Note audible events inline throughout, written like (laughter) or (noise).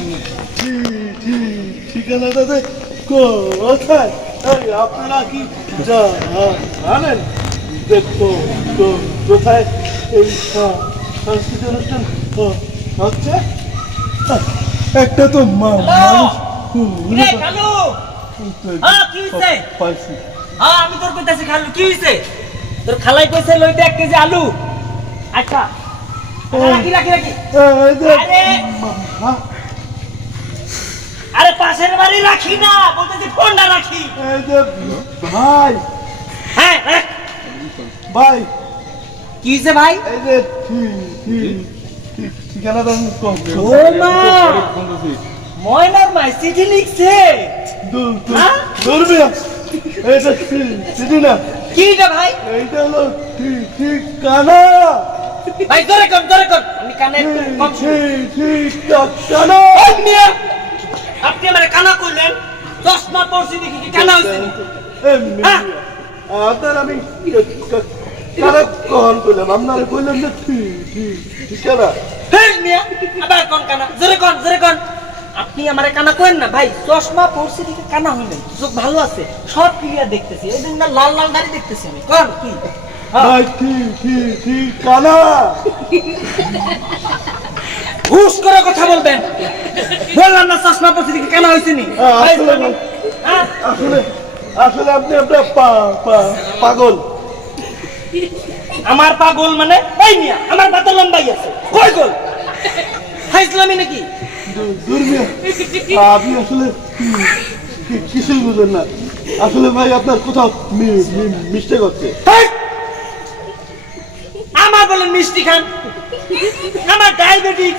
ঠিক ঠিক ঠিকানা দাদা কোথায় আপনারা কি জানেন? দেখো কোথায়? এই সাংস্কৃতিক অনুষ্ঠান হচ্ছে? একটা তো হ্যাঁ, হ্যাঁ আমি তোর কইতাছি খালু কি হইছে? তোর খালাই কইছে লইতে এক কেজি আলু। আচ্ছা। আচ্ছা, রাখি রাখি রাখি। আরে! পাশের বাড়ি রাখি না বলতেছি ফোনটা রাখি। যে ভাই। হ্যাঁ। ভাই। কি হইছে ভাই? এই যে ঠিক ঠিক ঠিক ঠিকানা দাম কম? ও মা! ময়নার মাই চিঠি লিখছে। দূর দূর হ্যাঁ? এইটা না? কি রে ভাই? এইটা হলো ঠিক ঠিক কানা? ভাই ধরে কম ধরে কম আমি কানে কম শুনি। কানা আপনি আমার কানা করলেন চশমা পড়ছি দেখি কি কানা নি? হ্যাঁ? আপনার আমি কানা কখন করলাম আপনার কইলাম ঠিক ঠিকানা হেই মিয়া, আবার কোন কানা? জোরে কোন জোরে কোন। আপনি আমারে কানা করেন না? ভাই চশমা পড়ছি দেখি কানা হইলেন চোখ ভালো আছে। সব ক্লিয়ার দেখতেছি। এই দিন না লাল লাল দাড়ি দেখতেছি আমি। কোন কি। ভাই ঠিক ঠিক ঠিক কানা? (laughs) হুশ করে কথা বলবেন। বললাম না চশমা পড়ছি দেখি কানা হইছে নি? হ্যাঁ, আসলে? আসলে আপনি আপনার পাগল। আমার পাগল মানে? এই মিয়া আমার পাতা লম্বাই আছে। কই গোল হাইসলামি নাকি? দূর- মিয়া। আপনি আসলে কিছুই বুঝেন না। আসলে ভাই আপনার কোথাও মিস্টেক হচ্ছে। হেই! আমার বলেন মিষ্টি খান। আমার ডায়াবেটিস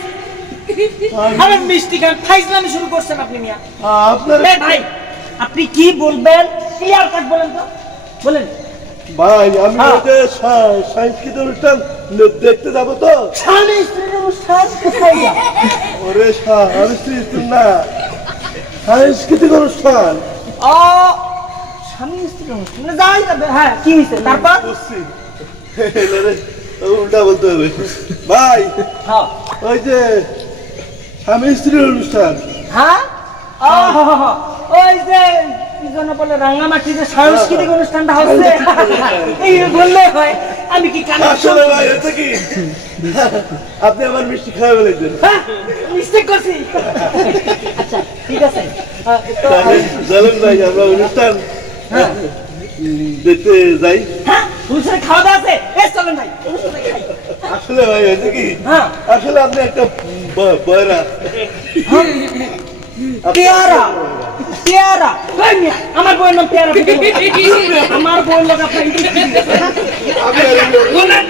আমার মিষ্টি খান ফাইজলামি শুরু করছেন আপনি মিয়া। আপনার ভাই আপনি কি বলবেন? ক্লিয়ার কাট বলেন তো। বলেন। ভাই আমি হ্যাঁ। যে সাংস্কৃতিক অনুষ্ঠান নে- দেখতে যাব তো। স্বামী স্ত্রীর অনুষ্ঠান কোথায়? ওরে সাংস্কৃতিক না। সাংস্কৃতিক অনুষ্ঠান। ও স্বামী স্ত্রীর অনুষ্ঠান। যাই যাবে হ্যাঁ কি হয়েছে? তারপর? বুঝছি উল্টা বলতে হবে। ভাই হ্যাঁ। ওই যে স্বামী স্ত্রীর অনুষ্ঠান হ্যাঁ। ওই যে কি যেন বলে রাঙ্গামাটি যে সাংস্কৃতিক অনুষ্ঠানটা হচ্ছে। এই বললে হয় আমি কি কানে আসলে ভাই এটা কি? আপনি আমার মিষ্টি খাওয়া বলেছেন। মিস্টেক করছি। আচ্ছা ঠিক আছে। ভাই আমরা অনুষ্ঠান হ্যাঁ। দেখতে যাই। হ্যাঁ খাওয়া দাওয়া আছে। চলেন ভাই আসলে ভাই হয়েছে কি? হ্যাঁ। আসলে আপনি একটা Babara. Piara. Piara. Banyak. Amar boleh nam piara. Amar boleh lagi apa ini? Amar boleh.